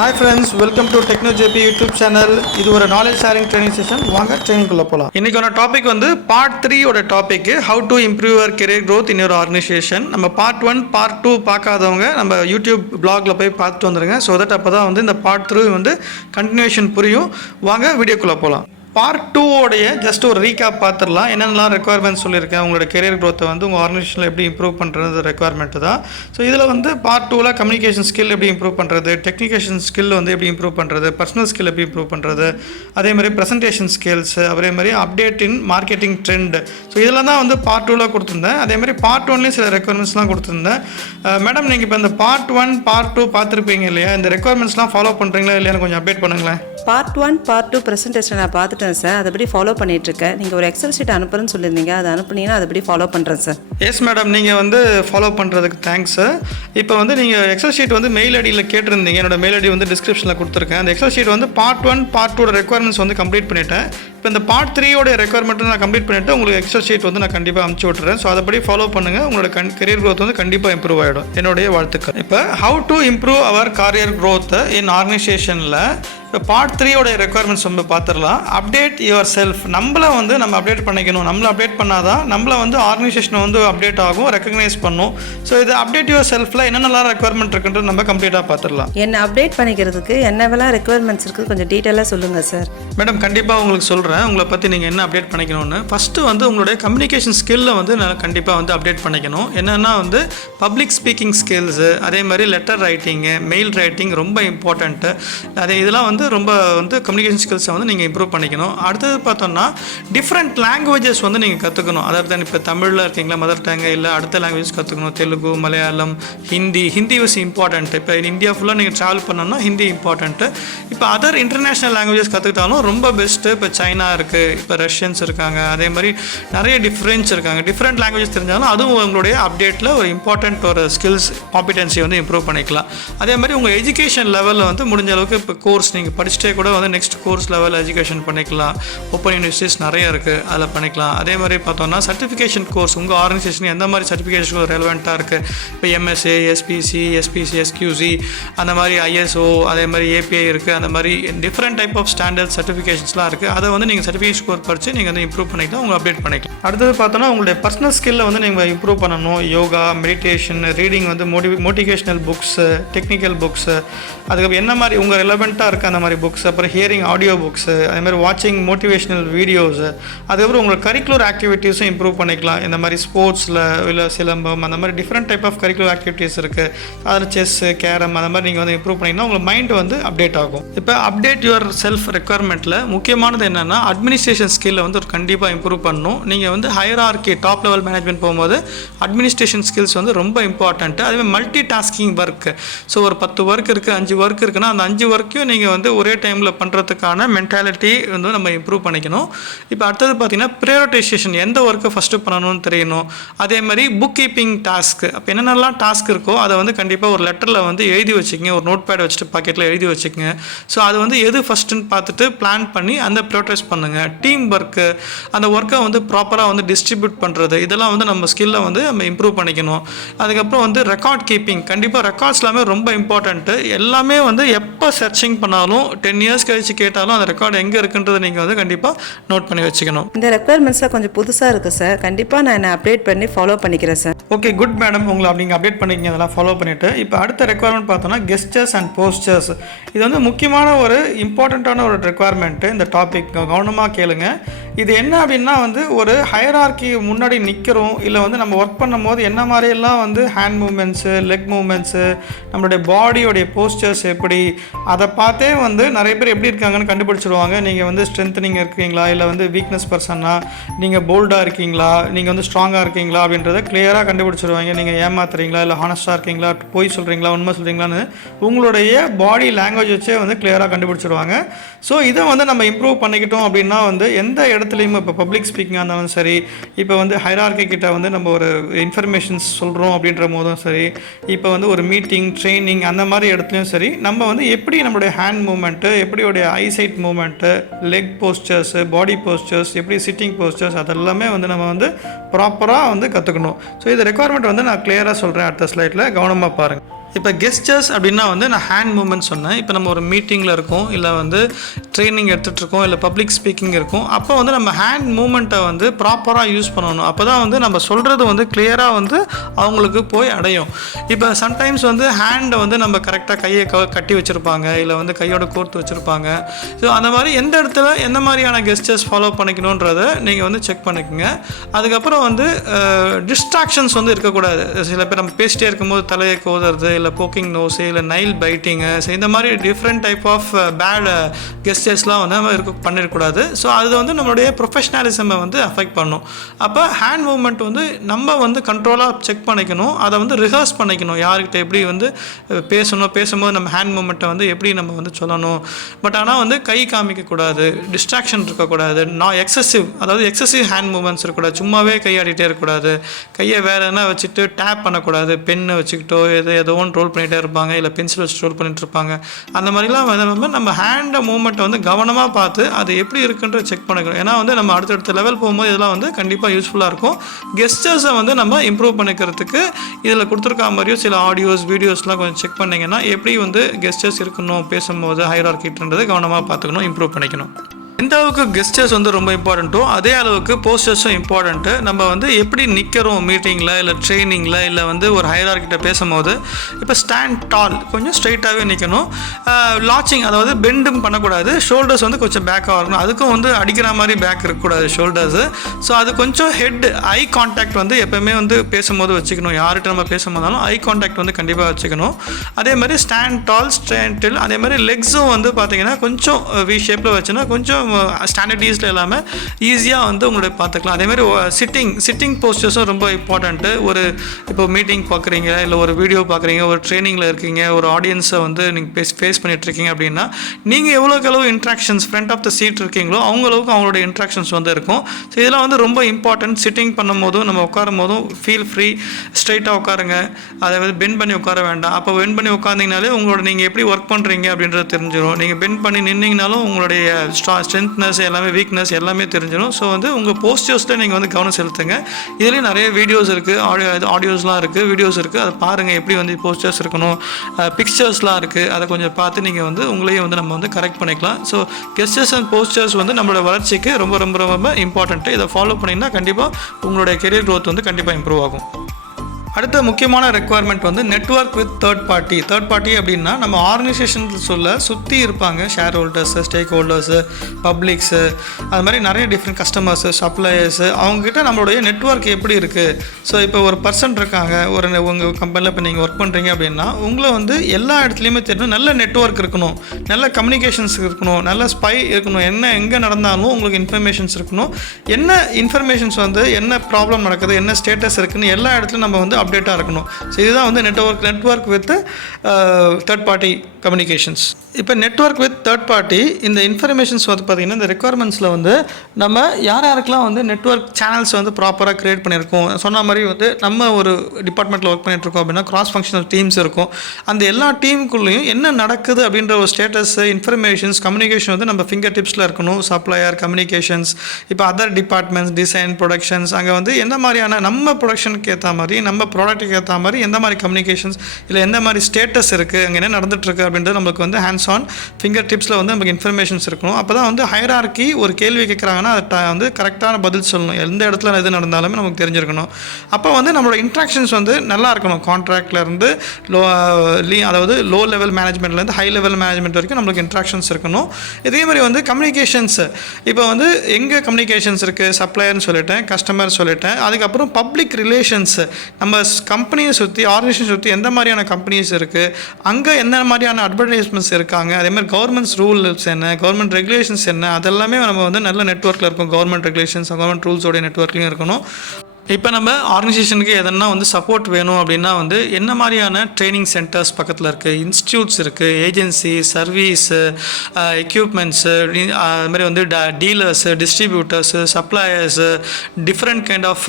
Hi friends, welcome to TechnoJP YouTube channel. இது ஒரு knowledge sharing training session. வாங்க ட்ரெயினிங்குள்ள போகலாம். இன்னைக்கான டாபிக் வந்து பார்ட் 3 ஓட topic how to improve your career growth in your organization. நம்ம பார்ட் 1 பார்ட் 2 பார்க்காதவங்க நம்ம யூடியூப் பிளாக்ல போய் பார்த்துட்டு வந்துருங்க. ஸோ தட் அப்போ தான் வந்து இந்த பார்ட் 3 வந்து கண்டினியூஷன் புரியும். வாங்க வீடியோக்குள்ளே போகலாம். பார்ட் 2 ஓடைய ஜஸ்ட் ஒரு ரீகேப் பார்த்துடலாம். என்னென்னலாம் ரெக்குவயர்மெண்ட்ஸ் சொல்லியிருக்கேன், உங்களோட கெரியர் க்ரோத்தை வந்து உங்கள் ஆர்கனைசேஷனில் எப்படி இம்ப்ரூவ் பண்ணுறது ரெக்குவயர்மெண்ட்டு தான். ஸோ இதில் வந்து பார்ட் 2ல் கம்யூனிகேஷன் ஸ்கில் எப்படி இம்ப்ரூவ் பண்ணுறது, டெக்னிகேஷன் ஸ்கில் வந்து எப்படி இம்ப்ரூவ் பண்ணுறது, பர்சனல் ஸ்கில் எப்படி இம்ப்ரூவ் பண்ணுறது, அதேமாதிரி ப்ரெசன்டேஷன் ஸ்கில்ஸ், அதேமாதிரி அப்டேட் இன் மார்க்கெட்டிங் ட்ரெண்ட். ஸோ இதெல்லாம் தான் வந்து பார்ட் 2ல் கொடுத்துருந்தேன். அதேமாதிரி பார்ட் 1லேயும் சில ரெக்குவயர்மெண்ட்ஸ்லாம் கொடுத்துருந்தேன். மேடம் நீங்கள் இப்போ இந்த பார்ட் 1 பார்ட் 2 பார்த்துருப்பீங்க இல்லையா, இந்த ரெக்குவயர்மெண்ட்ஸ்லாம் ஃபாலோ பண்ணுறீங்களா இல்லையா, கொஞ்சம் அப்டேட் பண்ணுங்களேன். பார்ட் 1 பார்ட் 2 ப்ரெசன்டேஷன் நான் பார்த்துட்டேன் சார். அதுபடி ஃபாலோ பண்ணிகிட்ருக்கேன். நீங்கள் ஒரு எக்ஸல் ஷீட் அனுப்புறேன்னு சொல்லியிருந்தீங்க, அதை அனுப்புனீங்கன்னா அதுபடி ஃபாலோ பண்ணுறேன் சார். எஸ் மேடம், நீங்கள் வந்து ஃபாலோ பண்ணுறதுக்கு தேங்க்ஸ் சார். இப்போ வந்து நீங்கள் எக்ஸல் ஷீட் வந்து மெயில் ஐடியில் கேட்டிருந்தீங்க. என்னோட மெயில் ஐடி வந்து டிஸ்கிரிப்ஷனில் கொடுத்துருக்கேன். அந்த எக்ஸல் ஷீட் வந்து பார்ட் 1 பார்ட் 2 ரெக்குவயர்மெண்ட்ஸ் வந்து கம்ப்ளீட் பண்ணிட்டேன். இப்போ இந்த பார்ட் 3 ரெக்குவயர்மெண்ட்டு நான் கம்ப்ளீட் பண்ணிவிட்டு உங்களுக்கு எக்ஸல் ஷீட் வந்து நான் கண்டிப்பாக அனுப்பிச்சி விட்டுறேன். ஸோ அதைப்படி ஃபாலோ பண்ணுங்கள். உங்களோட கரியர் க்ரோத் வந்து கண்டிப்பாக இம்ப்ரூவ் ஆகிடும். என்னுடைய வாழ்த்துக்கள். இப்போ how to improve our career growth in ஆர்கனைசேஷனில் இப்போ பார்ட் 3 ரெக்குவயர்மெண்ட்ஸ் வந்து பார்த்துடலாம். Update yourself. நம்மளை வந்து நம்ம அப்டேட் பண்ணிக்கணும். நம்மளை அப்டேட் பண்ணால் தான் நம்மளை வந்து ஆர்கனைசேஷனை வந்து அப்டேட் ஆகும், ரெக்கக்னைஸ் பண்ணும். ஸோ இது அப்டேட் யுவர் செல்ஃபில் என்னென்னலாம் ரெக்குவயர்மெண்ட் இருக்குன்றது நம்ம கம்ப்ளீட்டாக பார்த்துடலாம். என்ன அப்டேட் பண்ணிக்கிறதுக்கு என்னவெல்லாம் ரெக்குவயர்மெண்ட்ஸ் இருக்குது கொஞ்சம் டீட்டெயிலாக சொல்லுங்கள் சார். மேடம் கண்டிப்பாக உங்களுக்கு சொல்கிறேன் உங்களை பற்றி நீங்கள் என்ன அப்டேட் பண்ணிக்கணும்னு. ஃபஸ்ட்டு வந்து உங்களுடைய கம்யூனிகேஷன் ஸ்கில்லை வந்து கண்டிப்பாக வந்து அப்டேட் பண்ணிக்கணும். என்னென்னா வந்து பப்ளிக் ஸ்பீக்கிங் ஸ்கில்ஸு, அதே மாதிரி லெட்டர் ரைட்டிங்கு, மெயில் ரைட்டிங் ரொம்ப இம்பார்ட்டண்ட்டு. இதெல்லாம் வந்து ரொம்ப வந்து கம்யூனிகேஷன் ஸ்கில்ஸை வந்து நீங்கள் இம்ப்ரூவ் பண்ணிக்கணும். அடுத்தது பார்த்தோம்னா டிஃப்ரெண்ட் லாங்குவேஜஸ் வந்து நீங்கள் கற்றுக்கணும். அதாவது இப்போ தமிழில் இருக்கீங்களா மதர் டங்கு, இல்லை அடுத்த லாங்குவேஜ் கற்றுக்கணும். Telugu, Malayalam, Hindi was important. இப்போ இந்தியா ஃபுல்லாக நீங்கள் ட்ராவல் பண்ணணும்னா ஹிந்தி இம்பார்ட்டன்ட்டு. இப்போ அதர் இன்டர்நேஷ்னல் லாங்குவேஜஸ் கற்றுக்கிட்டாலும் ரொம்ப பெஸ்ட்டு. இப்போ சைனா இருக்குது, இப்போ ரஷ்யன்ஸ் இருக்காங்க, அதே மாதிரி நிறைய டிஃப்ரென்ஸ் இருக்காங்க. டிஃப்ரெண்ட் லாங்குவேஜ் தெரிஞ்சாலும் அதுவும் உங்களுடைய அப்டேட்டில் ஒரு இம்பார்ட்டன்ட் ஒரு ஸ்கில்ஸ் காம்பிடென்சி வந்து இம்ப்ரூவ் பண்ணிக்கலாம். அதே மாதிரி உங்கள் எஜுகேஷன் லெவலில் வந்து முடிஞ்ச அளவுக்கு இப்போ கோர்ஸ் நீங்கள் படிச்சுட்டே கூட வந்து நெக்ஸ்ட் கோர்ஸ் லெவல் எஜுகேஷன் பண்ணிக்கலாம். ஓப்பன் யூனிவர்சிட்டிஸ் நிறைய இருக்குது, அதில் பண்ணிக்கலாம். அதே மாதிரி பார்த்தோம்னா சர்டிஃபிகேஷன் கோர்ஸ் உங்கள் ஆர்கனைசேஷன் எந்த மாதிரி சர்டிஃபிகேஷன் ரெலவெண்ட்டாக இருக்குது. இப்போ எம்எஸ்ஏ, எஸ்பிசி, எஸ்கியூசி, அந்த மாதிரி ஐஎஸ்ஓ, அதே மாதிரி ஏபிஐ இருக்குது. அந்த மாதிரி டிஃப்ரெண்ட் டைப் ஆஃப் ஸ்டாண்டர்ட் சர்டிஃபிகேஷன்ஸ்லாம் இருக்குது. அதை வந்து நீங்கள் சர்டிஃபிகேஷன் கோர்ஸ் படித்து நீங்கள் வந்து இம்ப்ரூவ் பண்ணிக்கலாம், உங்கள் அப்டேட் பண்ணிக்கலாம். அடுத்தது பார்த்தோன்னா உங்களுடைய பர்சனல் ஸ்கில்லை வந்து நீங்கள் இம்ப்ரூவ் பண்ணணும். யோகா, மெடிடேஷன், ரீடிங் வந்து மோட்டிவேஷனல் புக்ஸு, டெக்னிக்கல் புக்ஸு, அதுக்கப்புறம் என்ன மாதிரி உங்கள் ரெலவெண்ட்டாக இருக்குது அந்த மாதிரி புக்ஸ், அப்புறம் ஹியரிங் ஆடியோ புக்ஸு, அதேமாதிரி வாட்சிங் மோட்டிவேஷனல் வீடியோஸு, அதுக்கப்புறம் உங்களுக்கு கரிக்குலர் ஆக்டிவிட்டீஸும் இம்ப்ரூவ் பண்ணிக்கலாம். இந்த மாதிரி ஸ்போர்ட்ஸில் இல்லை சிலம்பம், அந்த மாதிரி different type of curricular activities இருக்குது. அதில் செஸ்ஸு, கேரம், அந்த மாதிரி நீங்கள் வந்து இம்ப்ரூவ் பண்ணிங்கன்னா உங்கள் மைண்ட் வந்து அப்டேட் ஆகும். இப்போ அப்டேட் யுவர் செல்ஃப் ரெக்குவயர்மெண்ட்டில் முக்கியமானது என்னென்னா அட்மினிஸ்ட்ரேஷன் ஸ்கில்லை வந்து கண்டிப்பாக இம்ப்ரூவ் பண்ணணும். நீங்கள் வந்து ஹையரார்கி டாப் லெவல் மேனேஜ்மெண்ட் போகும்போது அட்மினிஸ்ட்ரேஷன் ஸ்கில்ஸ் வந்து ரொம்ப இம்பார்ட்டன்ட்டு. அதேமாதிரி மல்டி டாஸ்கிங் ஒர்க். ஸோ ஒரு 10 ஒர்க் இருக்குது, 5 ஒர்க் இருக்குன்னா அந்த 5 ஒர்க்கையும் நீங்கள் வந்து ஒரே டைமில் பண்ணுறதுக்கான மென்டாலிட்டி வந்து நம்ம இம்ப்ரூவ் பண்ணிக்கணும். இப்போ அடுத்தது பார்த்தீங்கன்னா ப்ரையாரிட்டைசேஷன், எந்த ஒர்க்கை ஃபஸ்ட்டு பண்ணணும்னு தெரியணும். அதே மாதிரி புக் கீப்பிங் டாஸ்க்கு, அப்போ என்னென்னலாம் டாஸ்க் இருக்கோ அதை வந்து கண்டிப்பாக ஒரு லெட்டரில் வந்து எழுதி வச்சுக்கோங்க. ஒரு நோட் பேட் வச்சுட்டு பாக்கெட்டில் எழுதி வச்சுக்கோங்க. ஸோ அது வந்து எது ஃபஸ்ட்டுன்னு பார்த்துட்டு பிளான் பண்ணி அந்த ப்ரையாரிட்டைஸ் பண்ணுங்கள். டீம் ஒர்க்கு, அந்த ஒர்க்கை வந்து ப்ராப்பராக வந்து டிஸ்ட்ரிபியூட் பண்ணுறது, இதெல்லாம் வந்து நம்ம ஸ்கில்லை வந்து நம்ம இம்ப்ரூவ் பண்ணிக்கணும். அதுக்கப்புறம் வந்து ரெக்கார்ட் கீப்பிங், கண்டிப்பாக ரெக்கார்ட்ஸ் எல்லாமே ரொம்ப இம்பார்ட்டன்ட்டு. எல்லாமே வந்து எப்போ சர்ச்சிங் பண்ணாலும் 10 இயர்ஸ் கழிச்சு கேட்டாலும் அந்த ரெக்கார்டு எங்கே இருக்குன்றதை நீங்கள் வந்து கண்டிப்பாக நோட் பண்ணி வச்சுக்கணும். இந்த ரெக்குவயர்மெண்ட்ஸ்லாம் கொஞ்சம் புதுசாக இருக்குது சார். கண்டிப்பாக நான் என்ன அப்டேட் பண்ணி ஃபாலோ பண்ணிக்கிறேன் சார். Okay, good madam. உங்களை அப்படிங்க அப்டேட் பண்ணிக்கிங்க, அதெல்லாம் ஃபாலோ பண்ணிவிட்டு. இப்போ அடுத்த ரெக்குவயர்மெண்ட் பார்த்தோன்னா கெஸ்டர்ஸ் அண்ட் போஸ்டர்ஸ். இது வந்து முக்கியமான ஒரு இம்பார்ட்டண்ட்டான ஒரு ரெக்குவயர்மெண்ட்டு. இந்த டாபிக் கவனமாக கேளுங்க. இது என்ன அப்படின்னா வந்து ஒரு ஹையரார்கி முன்னாடி நிற்கிறோம், இல்லை வந்து நம்ம ஒர்க் பண்ணும் போது என்ன மாதிரியெல்லாம் வந்து ஹேண்ட் மூமெண்ட்ஸு, லெக் மூமெண்ட்ஸு, நம்மளுடைய பாடியோடைய போஸ்டர்ஸ் எப்படி, அதை பார்த்தே வந்து நிறைய பேர் எப்படி இருக்காங்கன்னு கண்டுபிடிச்சிடுவாங்க. நீங்கள் வந்து ஸ்ட்ரென்த்னிங் இருக்கீங்களா, இல்லை வந்து வீக்னஸ் பர்சனா, நீங்கள் போல்டாக இருக்கீங்களா, நீங்கள் வந்து ஸ்ட்ராங்காக இருக்கீங்களா அப்படின்றத கிளியராக கண்டுபிடிச்சிடுவாங்க. நீங்கள் ஏமாத்துறீங்களா, இல்லை ஹானஸ்டாக இருக்கீங்களா, போய் சொல்கிறீங்களா, உண்மை சொல்கிறீங்களான்னு உங்களுடைய பாடி லாங்குவேஜ் வச்சே வந்து கிளியராக கண்டுபிடிச்சிடுவாங்க. ஸோ இதை வந்து நம்ம இம்ப்ரூவ் பண்ணிக்கிட்டோம் அப்படின்னா வந்து எந்த இடத்துலையும் இப்போ பப்ளிக் ஸ்பீக்கிங்காக இருந்தாலும் சரி, இப்போ வந்து ஹைரார்கி கிட்ட வந்து நம்ம ஒரு இன்ஃபர்மேஷன்ஸ் சொல்கிறோம் அப்படின்ற போதும் சரி, இப்போ வந்து ஒரு மீட்டிங், ட்ரைனிங், அந்த மாதிரி இடத்துலையும் சரி, நம்ம வந்து எப்படி நம்மளுடைய ஹேண்ட் மூமெண்ட்டு, எப்படி உடைய ஐசைட் மூமெண்ட்டு, லெக் போஸ்டர்ஸு, பாடி போஸ்டர்ஸ், எப்படி சிட்டிங் போஸ்டர்ஸ், அதெல்லாமே வந்து நம்ம வந்து ப்ராப்பராக வந்து கற்றுக்கணும். ஸோ இது ரெக்குவயர்மெண்ட் வந்து நான் கிளியராக சொல்கிறேன் அடுத்த ஸ்லைடில், கவனமாக பாருங்கள். இப்போ கெஸ்டர்ஸ் அப்படின்னா வந்து நான் ஹேண்ட் மூமெண்ட் சொன்னேன். இப்போ நம்ம ஒரு மீட்டிங்கில் இருக்கோம், இல்லை வந்து ட்ரைனிங் எடுத்துகிட்ருக்கோம், இல்லை பப்ளிக் ஸ்பீக்கிங் இருக்கும். அப்போ வந்து நம்ம ஹேண்ட் மூமெண்ட்டை வந்து ப்ராப்பராக யூஸ் பண்ணணும். அப்போ தான் வந்து நம்ம சொல்கிறது வந்து கிளியராக வந்து அவங்களுக்கு போய் அடையும். இப்போ சம்டைம்ஸ் வந்து ஹேண்டை வந்து நம்ம கரெக்டாக கையை கட்டி வச்சுருப்பாங்க, இல்லை வந்து கையோட கோர்த்து வச்சுருப்பாங்க. ஸோ அந்த மாதிரி எந்த இடத்துல எந்த மாதிரியான கெஸ்டர்ஸ் ஃபாலோ பண்ணிக்கணுன்றதை நீங்கள் வந்து செக் பண்ணிக்கோங்க. அதுக்கப்புறம் வந்து டிஸ்ட்ராக்ஷன்ஸ் வந்து இருக்கக்கூடாது. சில பேர் நம்ம பேசிட்டே இருக்கும்போது தலையை கோதுறது, இல்லை போக்கிங் நோஸு, இல்லை நைல் பைட்டிங்கு, ஸோ இந்த மாதிரி டிஃப்ரெண்ட் டைப் ஆஃப் பேட் கெஸ்டர்ஸ்லாம் வந்து நம்ம பண்ணிடக்கூடாது. ஸோ அது வந்து நம்மளுடைய ப்ரொஃபஷ்னலிசமை வந்து அஃபெக்ட் பண்ணும். அப்போ ஹேண்ட் மூவ்மெண்ட் வந்து நம்ம வந்து கண்ட்ரோலாக செக் பண்ணிக்கணும், அதை வந்து ரிஹர்ஸ் பண்ணிக்கணும். யார்கிட்ட எப்படி வந்து பேசும்போது நம்ம ஹேண்ட் மூவ்மெண்ட்டை வந்து எப்படி நம்ம வந்து சொல்லணும். பட் ஆனால் வந்து கை காமிக்கக்கூடாது, டிஸ்ட்ராக்ஷன் இருக்கக்கூடாது, அதாவது எக்ஸசிவ் ஹேண்ட் மூவ்மெண்ட்ஸ் இருக்கக்கூடாது, சும்மாவே கையாடிட்டே இருக்கக்கூடாது, கையை வேறு எதனா வச்சுட்டு டேப் பண்ணக்கூடாது, பெண்ணை வச்சுக்கிட்டோ ஏதோ ஒன்று ரோல் பண்ணிகிட்டே இருப்பாங்க, இல்லை பென்சில் வச்சு ரோல் பண்ணிட்டு இருப்பாங்க. அந்த மாதிரிலாம் வந்து நம்ம ஹேண்டை மூவ்மெண்ட்டை வந்து கவனமாக பார்த்து அது எப்படி இருக்குன்ற செக் பண்ணிக்கணும். ஏன்னா வந்து நம்ம அடுத்தடுத்த லெவல் போகும்போது இதெல்லாம் வந்து கண்டிப்பாக யூஸ்ஃபுல்லாக இருக்கும். கெஸ்டர்ஸை வந்து நம்ம இம்ப்ரூவ் பண்ணிக்கிறதுக்கு இதில் கொடுத்துருக்க மாதிரியும் சில ஆடியோஸ் வீடியோஸ்லாம் கொஞ்சம் செக் பண்ணிங்கன்னா எப்படி வந்து கெஸ்டர்ஸ் இருக்கணும் பேசும்போது ஹைரார்க்கின்றதை கவனமாக பார்த்துக்கணும், இம்ப்ரூவ் பண்ணிக்கணும். எந்த அளவுக்கு கெஸ்டர்ஸ் வந்து ரொம்ப இம்பார்ட்டண்ட்டோ அதே அளவுக்கு போஸ்டர்ஸும் இம்பார்ட்டண்ட்டு. நம்ம வந்து எப்படி நிற்கிறோம் மீட்டிங்கில், இல்லை ட்ரைனிங்கில், இல்லை வந்து ஒரு ஹைரார்க்கிட்ட பேசும்போது இப்போ ஸ்டாண்ட் டால், கொஞ்சம் ஸ்ட்ரைட்டாகவே நிற்கணும். லாச்சிங், அதாவது பெண்டும் பண்ணக்கூடாது. ஷோல்டர்ஸ் வந்து கொஞ்சம் பேக்காக இருக்கணும். அதுக்கும் வந்து அடிக்கிற மாதிரி பேக் இருக்கக்கூடாது ஷோல்டர்ஸு. ஸோ அது கொஞ்சம் ஐ கான்டாக்ட் வந்து எப்போவுமே வந்து பேசும்போது வச்சுக்கணும். யார்கிட்ட நம்ம பேசும்போதாலும் ஐ கான்டாக்ட் வந்து கண்டிப்பாக வச்சுக்கணும். அதே மாதிரி ஸ்டாண்ட் டால், ஸ்டாண்டில். அதே மாதிரி லெக்ஸும் வந்து பார்த்திங்கன்னா கொஞ்சம் வி ஷேப்பில் வச்சுன்னா கொஞ்சம் ஸ்டாண்டர்டைஸ்டில் இல்லாமல் ஈஸியாக வந்து உங்களுடைய பார்த்துக்கலாம். அதேமாதிரி சிட்டிங் போஸ்டர்ஸும் ரொம்ப இம்பார்ட்டண்ட்டு. இப்போ மீட்டிங் பார்க்குறீங்க, இல்லை ஒரு வீடியோ பார்க்குறீங்க, ஒரு ட்ரைனிங்கில் இருக்கீங்க, ஒரு ஆடியன்ஸை வந்து நீங்கள் ஃபேஸ் பண்ணிகிட்ருக்கீங்க அப்படின்னா நீங்கள் எவ்வளோக்கு interactions front of the seat இருக்கீங்களோ அவங்களுக்கு அவங்களோட இன்ட்ராக்ஷன்ஸ் வந்து இருக்கும். ஸோ இதெல்லாம் வந்து ரொம்ப இம்பார்ட்டன்ட். சிட்டிங் பண்ணும் போதும் நம்ம உட்காரும் போதும் ஃபீல் ஃப்ரீ, ஸ்ட்ரைட்டாக உட்காருங்க. அதை வந்து பெண்ட் பண்ணி உட்கார வேண்டாம். அப்போ பெண்ட் பண்ணி உட்காந்திங்கனாலே உங்களோட நீங்கள் எப்படி ஒர்க் பண்ணுறீங்க அப்படின்றது தெரிஞ்சிடும். நீங்கள் பெண்ட் பண்ணி நின்னீங்கனாலும் உங்களுடைய ஸ்ட்ரென்த்னஸ் எல்லாமே, வீக்னஸ் எல்லாமே தெரிஞ்சிடும். ஸோ வந்து உங்கள் போஸ்டர்ஸில் நீங்கள் வந்து கவனம் செலுத்துங்க. இதுலேயும் நிறைய வீடியோஸ் இருக்குது, ஆடியோஸ்லாம் இருக்குது, வீடியோஸ் இருக்குது. அதை பாருங்கள் எப்படி வந்து போஸ்டர்ஸ் இருக்கணும், பிக்சர்ஸ்லாம் இருக்குது. அதை கொஞ்சம் பார்த்து நீங்கள் வந்து உங்களையும் வந்து நம்ம வந்து கரெக்ட் பண்ணிக்கலாம். ஸோ கெஸ்டர்ஸ் அண்ட் போஸ்டர்ஸ் வந்து நம்மளோட வளர்ச்சிக்கு ரொம்ப ரொம்ப ரொம்ப இம்பார்ட்டண்ட்டு. இதை ஃபாலோ பண்ணிங்கன்னா கண்டிப்பாக உங்களுடைய கெரியர் க்ரோத் வந்து கண்டிப்பாக இம்ப்ரூவ் ஆகும். அடுத்த முக்கியமான ரெக்குவயர்மெண்ட் வந்து நெட்வொர்க் வித் தேர்ட் பார்ட்டி அப்படின்னா நம்ம ஆர்கனைசேஷன் சுற்றி இருப்பாங்க ஷேர் ஹோல்டர்ஸு, ஸ்டேக் ஹோல்டர்ஸு, பப்ளிக்ஸு, அது மாதிரி நிறைய டிஃப்ரெண்ட் கஸ்டமர்ஸு, சப்ளையர்ஸு, அவங்ககிட்ட நம்மளுடைய நெட்வொர்க் எப்படி இருக்குது. ஸோ இப்போ ஒரு பர்சன் இருக்காங்க, உங்கள் கம்பெனியில் இப்போ நீங்கள் ஒர்க் பண்ணுறீங்க அப்படின்னா உங்களை வந்து எல்லா இடத்துலையுமே தெரியணும். நல்ல நெட்வொர்க் இருக்கணும், நல்ல கம்யூனிகேஷன்ஸ் இருக்கணும், நல்ல ஸ்பை இருக்கணும். எங்கே நடந்தாலும் உங்களுக்கு இன்ஃபர்மேஷன்ஸ் இருக்கணும். என்ன இன்ஃபர்மேஷன்ஸ் வந்து என்ன ப்ராப்ளம் நடக்குது, என்ன ஸ்டேட்டஸ் இருக்குதுன்னு எல்லா இடத்துலையும் நம்ம வந்து அப்டேட்டாக இருக்கணும். ஸோ இதுதான் வந்து network with third party communications. இப்போ நெட்வொர்க் வித் தேர்ட் பார்ட்டி இந்த இன்ஃபர்மேஷன்ஸ் வந்து பார்த்திங்கன்னா இந்த ரெக்குவயர்மெண்ட்ஸில் வந்து நம்ம யாருக்கெல்லாம் வந்து நெட்வொர்க் சேனல்ஸ் வந்து ப்ராப்பராக க்ரியேட் பண்ணியிருக்கோம். சொன்ன மாதிரி வந்து நம்ம ஒரு டிபார்ட்மெண்ட்டில் ஒர்க் பண்ணிகிட்ருக்கோம் அப்படின்னா கிராஸ் ஃபங்க்ஷனல் டீம்ஸ் இருக்கும். அந்த எல்லா டீமுக்குள்ளேயும் என்ன நடக்குது அப்படின்ற ஒரு ஸ்டேட்டஸ், இன்ஃபர்மேஷன்ஸ், கம்யூனிகேஷன் வந்து நம்ம ஃபிங்கர் டிப்ஸில் இருக்கணும். சப்ளையர் கம்யூனிகேஷன்ஸ், இப்போ அதர் டிபார்ட்மெண்ட்ஸ், டிசைன், ப்ரொடக்ஷன்ஸ், அங்கே வந்து எந்த மாதிரியான நம்ம ப்ரொடக்ஷனுக்கு ஏற்ற மாதிரி, நம்ம ப்ராடக்ட்டுக்கு ஏற்ற மாதிரி எந்த மாதிரி கம்யூனிகேஷன்ஸ், இல்லை எந்த மாதிரி ஸ்டேட்டஸ் இருக்குது, அங்கே என்ன நடந்துகிட்ருக்கு அப்படின்றது நம்மளுக்கு வந்து ஹேண்ட்ஸ் ஆன் ஃபிங்கர் டிப்ஸில் வந்து நமக்கு இன்ஃபர்மேஷன்ஸ் இருக்கணும். அப்போ தான் வந்து ஹைரார்க்கி ஒரு கேள்வி கேட்குறாங்கன்னா அதை வந்து கரெக்டான பதில் சொல்லணும். எந்த இடத்துல எது நடந்தாலுமே நமக்கு தெரிஞ்சிருக்கணும். அப்போ வந்து நம்மளோட இன்ட்ராக்ஷன்ஸ் வந்து நல்லா இருக்கணும். கான்ட்ராக்ட்லேருந்து அதாவது லோ லெவல் மேனேஜ்மெண்ட்லேருந்து ஹை லெவல் மேனேஜ்மெண்ட் வரைக்கும் நம்மளுக்கு இன்ட்ராக்ஷன்ஸ் இருக்கணும். இதே மாதிரி வந்து கம்யூனிகேஷன்ஸ், இப்போ வந்து எங்கே கம்யூனிகேஷன்ஸ் இருக்குது, சப்ளையர்னு சொல்லிட்டேன், கஸ்டமர் சொல்லிட்டேன். அதுக்கப்புறம் பப்ளிக் ரிலேஷன்ஸ், நம்ம கம்பெனியை சுற்றி, ஆர்கனைசேஷன் சுற்றி எந்த மாதிரியான கம்பெனிஸ் இருக்குது, அங்கே எந்த மாதிரியான அட்வர்டைஸ்மெண்ட்ஸ் இருக்காங்க, அதே மாதிரி கவர்மெண்ட்ஸ் ரூல்ஸ் என்ன, கவர்மெண்ட் ரெகுலேஷன்ஸ் என்ன, அதெல்லாமே நம்ம வந்து நல்ல நெட்வொர்க்கில் இருக்கும். கவர்மெண்ட் ரெகுலேஷன்ஸ், கவர்மெண்ட் ரூல்ஸோடைய நெட்வொர்க்லையும் இருக்கணும். இப்போ நம்ம ஆர்கனைசேஷனுக்கு எதனா வந்து சப்போர்ட் வேணும் அப்படின்னா வந்து என்ன மாதிரியான ட்ரைனிங் சென்டர்ஸ் பக்கத்தில் இருக்குது, இன்ஸ்டியூட்ஸ் இருக்குது, ஏஜென்சி, சர்வீஸு, எக்யூப்மெண்ட்ஸு, அது மாதிரி வந்து dealers, distributors, suppliers, different kind of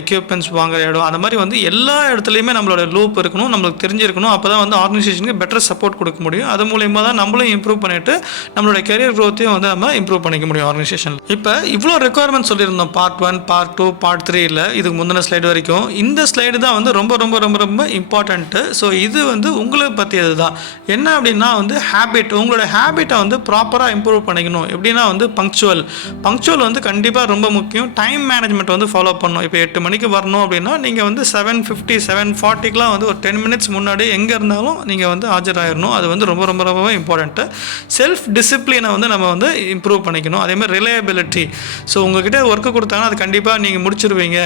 equipments வாங்குற இடம், அந்த மாதிரி வந்து எல்லா இடத்துலையுமே நம்மளோட லூப் இருக்கணும், நம்மளுக்கு தெரிஞ்சிருக்கணும். அப்போ தான் வந்து ஆர்கனைசேஷனுக்கு பெட்டர் சப்போர்ட் கொடுக்க முடியும். அது மூலயமா தான் நம்மளும் இம்ப்ரூவ் பண்ணிவிட்டு நம்மளோட கெரியர் க்ரோத்தையும் வந்து நம்ம இம்ப்ரூவ் பண்ணிக்க முடியும் ஆர்கனைசேஷன். இப்போ இவ்வளோ ரெக்குவயர்மெண்ட் சொல்லியிருந்தோம் பார்ட் 1, பார்ட் 2, பார்ட் 3. இதுக்கு முந்தின ஸ்லைடு வரைக்கும். இந்த ஸ்லைடு தான் வந்து ரொம்ப ரொம்ப ரொம்ப ரொம்ப இம்பார்ட்டண்ட்டு. ஸோ இது வந்து உங்களை பற்றியது தான். என்ன அப்படின்னா வந்து ஹேபிட், உங்களோட ஹேபிட்டை வந்து ப்ராப்பராக இம்ப்ரூவ் பண்ணிக்கணும். எப்படின்னா வந்து பங்க்சுவல் வந்து கண்டிப்பாக ரொம்ப முக்கியம். டைம் மேனேஜ்மெண்ட் வந்து ஃபாலோ பண்ணணும். இப்போ 8 மணிக்கு வரணும் அப்படின்னா நீங்கள் வந்து 7:50 7:40க்குலாம் வந்து ஒரு 10 மினிட்ஸ் முன்னாடி எங்கே இருந்தாலும் நீங்கள் வந்து ஆஜராகிடணும். அது வந்து ரொம்ப ரொம்ப ரொம்ப இம்பார்ட்டண்ட்டு. செல்ஃப் டிசிப்ளினை வந்து நம்ம வந்து இம்ப்ரூவ் பண்ணிக்கணும். அதேமாதிரி ரிலையபிலிட்டி. ஸோ உங்கள்கிட்ட ஒர்க்கு கொடுத்தாங்கன்னா அது கண்டிப்பாக நீங்கள் முடிச்சிருவீங்க,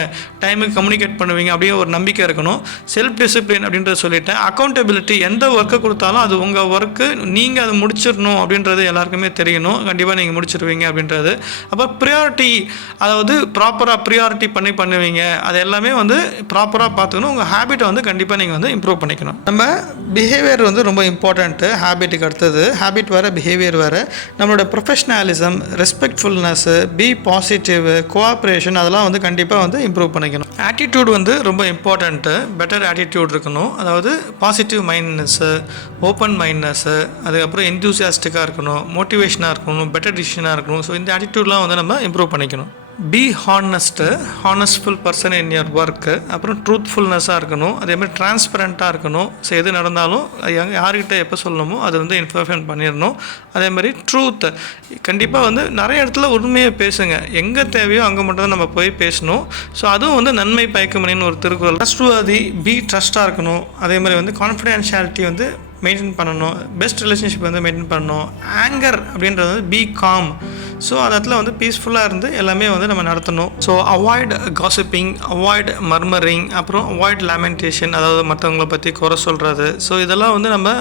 டைமுக்கு கம்யூனிகேட் பண்ணுவீங்க அப்படியே ஒரு நம்பிக்கை இருக்கணும். செல்ஃப் டிசிப்ளின் அப்படின்றத சொல்லிட்டேன். அக்கௌண்டபிலிட்டி, எந்த ஒர்க்கை கொடுத்தாலும் அது உங்கள் ஒர்க்கு, நீங்கள் அதை முடிச்சிடணும் அப்படின்றது எல்லாருக்குமே தெரியணும். கண்டிப்பாக நீங்கள் முடிச்சிருவீங்க அப்படின்றது. அப்போ ப்ரியாரிட்டி, அதாவது ப்ராப்பராக ப்ரியாரிட்டி பண்ணுவீங்க. அது எல்லாமே வந்து ப்ராப்பராக பார்த்துக்கணும். உங்கள் ஹேபிட்டை வந்து கண்டிப்பாக நீங்கள் வந்து இம்ப்ரூவ் பண்ணிக்கணும். நம்ம பிஹேவியர் வந்து ரொம்ப இம்பார்ட்டண்ட்டு. ஹேபிட்டுக்கு அடுத்தது ஹேபிட் வேறு, பிஹேவியர் வேறு. நம்மளோட ப்ரொஃபஷ்னலிசம், ரெஸ்பெக்ட்ஃபுல்னஸ்ஸு, பி பாசிட்டிவ், கோஆப்ரேஷன், அதெல்லாம் வந்து கண்டிப்பாக வந்து இம்ப்ரூவ் பண்ணிக்கணும். ஆட்டிடியூட் வந்து ரொம்ப இம்பார்ட்டண்ட்டு. பெட்டர் ஆட்டிடியூட் இருக்கணும். அதாவது பாசிட்டிவ் மைண்ட்னஸ்ஸு, ஓப்பன் மைண்ட்னஸ்ஸு, அதுக்கப்புறம் என்தூசியாஸ்டிக்காக இருக்கணும், மோட்டிவேஷனாக இருக்கணும், பெட்டர் டிசிஷனாக இருக்கணும். ஸோ இந்த ஆட்டிடியூட்லாம் வந்து நம்ம இம்ப்ரூவ் பண்ணிக்கணும். Be honestful person in your work. அப்புறம் ட்ரூத்ஃபுல்னஸாக இருக்கணும். அதேமாதிரி டிரான்ஸ்பரண்ட்டாக இருக்கணும். ஸோ எது நடந்தாலும் யார்கிட்ட எப்போ சொல்லணுமோ அது வந்து இன்ஃபர்மேஷன் பண்ணிடணும். அதேமாதிரி ட்ரூத், கண்டிப்பாக வந்து நிறைய இடத்துல உண்மையை பேசுங்க. எங்கே தேவையோ அங்கே மட்டும் தான் நம்ம போய் பேசணும். ஸோ அதுவும் வந்து நன்மை பயக்குமணின்னு ஒரு திருக்குறள். ட்ரஸ்ட்வர்தி, பி ட்ரஸ்ட்டாக இருக்கணும். அதேமாதிரி வந்து கான்ஃபிடென்ஷியாலிட்டி வந்து மெயின்டைன் பண்ணணும். பெஸ்ட் ரிலேஷன்ஷிப் வந்து மெயின்டைன் பண்ணணும். ஆங்கர் அப்படின்றது வந்து பி காம். ஸோ அந்த இடத்துல வந்து பீஸ்ஃபுல்லாக இருந்து எல்லாமே வந்து நம்ம நடத்தணும். So avoid gossiping, avoid murmuring, அப்புறம் அவாய்ட் லேமெண்டேஷன், அதாவது மற்றவங்களை பற்றி குறை சொல்கிறது. ஸோ இதெல்லாம் வந்து நம்ம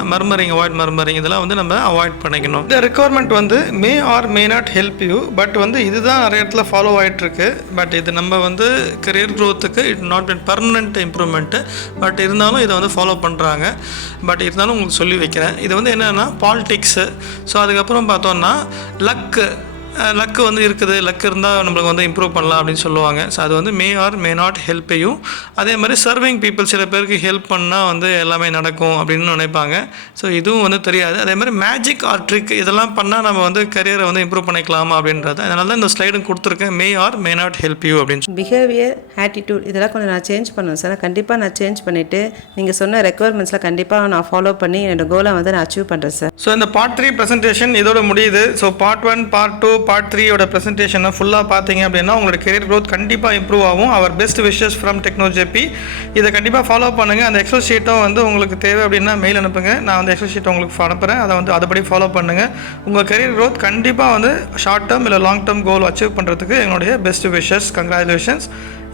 அவாய்ட் மர்மரிங், இதெல்லாம் வந்து நம்ம அவாய்ட் பண்ணிக்கணும். இந்த ரெக்குவயர்மெண்ட் வந்து மே R may not help you, but வந்து இதுதான் நிறைய இடத்துல ஃபாலோ ஆகிட்டுருக்கு. பட் இது நம்ம வந்து கரியர் க்ரோத்துக்கு it not been permanent improvement. But இருந்தாலும் இதை வந்து ஃபாலோ பண்ணுறாங்க. பட் இருந்தாலும் உங்களுக்கு சொல்லி வைக்கிறேன். இது வந்து என்னென்னா பாலிடிக்ஸு. ஸோ அதுக்கப்புறம் பார்த்தோன்னா லக்கு வந்து இருக்குது. லக் இருந்தால் நம்மளுக்கு வந்து இம்ப்ரூவ் பண்ணலாம் அப்படின்னு சொல்லுவாங்க. ஸோ அது வந்து மே R may not help you. அதே மாதிரி சர்விங் பீப்புள், சில பேருக்கு ஹெல்ப் பண்ணால் வந்து எல்லாமே நடக்கும் அப்படின்னு நினைப்பாங்க. ஸோ இதுவும் வந்து தெரியாது. அதே மாதிரி மேஜிக் ஆர் ட்ரிக், இதெல்லாம் பண்ணால் நம்ம வந்து கரியரை வந்து இம்ப்ரூவ் பண்ணிக்கலாமா அப்படின்றது. அதனால தான் இந்த ஸ்லைடும் கொடுத்துருக்கேன், மே R may not help you அப்படின்னு. பிஹேவியர், ஆட்டிடியூட், இதெல்லாம் கொஞ்சம் நான் சேஞ்ச் பண்ணுவேன் சார். கண்டிப்பாக நான் சேஞ்ச் பண்ணிவிட்டு நீங்கள் சொன்ன ரெக்குவயர்மெண்ட்ஸில் கண்டிப்பாக நான் ஃபாலோ பண்ணி என்னோடய கோலை வந்து நான் அச்சீவ் பண்ணுறேன் சார். ஸோ இந்த பார்ட் 3 ப்ரெசன்டேஷன் இதோட முடியுது. ஸோ பார்ட் 1, பார்ட் 2, பார்ட் 3யோட ப்ரெசன்டேஷனை ஃபுல்லாக பார்த்தீங்க அப்படின்னா உங்களோட கெரியர் க்ரோத் கண்டிப்பாக இம்ப்ரூவ் ஆகும். அவர் பெஸ்ட் விஷஸ் ஃப்ரம் டெக்னோஜெபி. இதை கண்டிப்பாக ஃபாலோ பண்ணுங்கள். அந்த எக்ஸல் ஷீட்டும் வந்து உங்களுக்கு தேவை அப்படின்னா மெயில் அனுப்புங்க. நான் வந்து எக்ஸல் ஷீட்டை உங்களுக்கு அனுப்புகிறேன். அதை வந்து அதுபடி ஃபாலோ பண்ணுங்கள். உங்கள் கெரியர் க்ரோத் கண்டிப்பாக வந்து ஷார்ட் டேர்ம் இல்லை லாங் டேர்ம் கோல் அச்சீவ் பண்ணுறதுக்கு என்னுடைய பெஸ்ட் விஷஸ். கங்க்ராச்சுலேஷன்ஸ்.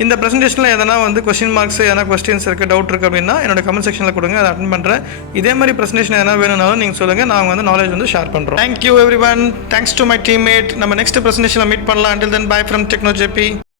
இந்த ப்ரெசன்டேஷனில் எதனா வந்து கொஸ்டின் மார்க்ஸ், எதனா கொஸ்டின்ஸ் இருக்குது, டவுட் இருக்குது அப்படின்னா என்னோட கமெண்ட் செக்ஷனில் கொடுங்க, அதை அட்டென்ட் பண்ணுறேன். இதே மாதிரி ப்ரெசன்டேஷன் எதனா வேணும்னாலும் நீங்கள் சொல்லுங்கள். நாங்கள் வந்து நாலேஜ் வந்து ஷேர் பண்ணுறோம். Thank you every one. Thanks to my teammate. நம்ம நெக்ஸ்ட் ப்ரெசன்டேஷனில் மீட் பண்ணலாம். Until then, bye from TechnoJP.